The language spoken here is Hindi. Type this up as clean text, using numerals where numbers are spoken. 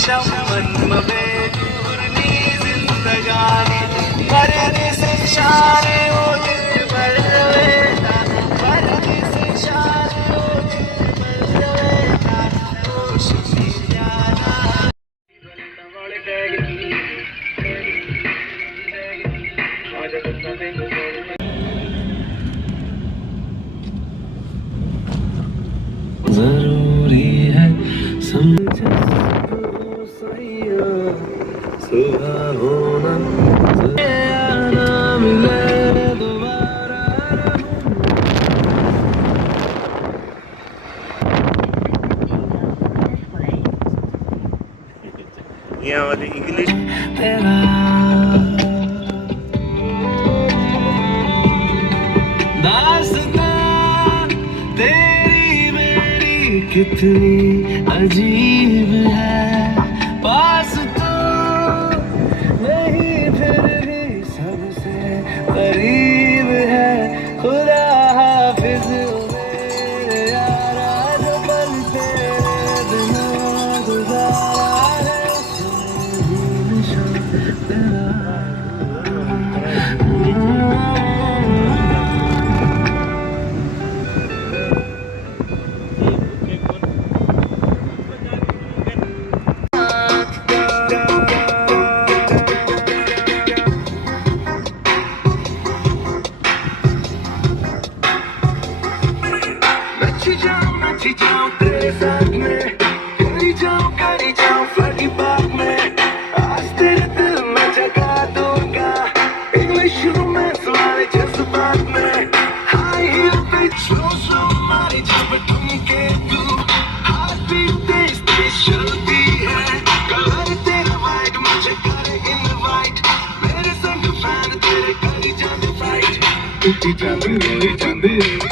शमन बेजूरनी जिंदगानी मरने से शारे ओ दिल बलवेता मरने से शारे ओ दिल बलवेता खुशी यारा जरूरी है समझ सुबह होना आना मिले दोबारा यहाँ वाली इंग्लिश तेरा दास्तां तेरी मेरी कितनी अजीब है पास तो नहीं फिर भी सबसे करीब है खुदा हाफिज मेरे यारा जो पल तेरे बिना गुजारा है उसमें भी निशान तेरा नची जाऊं तेरे साथ में करी जाऊं फ्लडी बाग में आज तेरे दिल में जगा दूंगा इंग्लिश में सारे जज्बात में हाई हील पे स्लो मारी जब ठुमके तू हार्ट बीट तेज तेज चलती है कलर तेरा वाइट मुझे करे इनवाइट मेरे संग फैन तेरे करी जाते फाइट टूटी जाती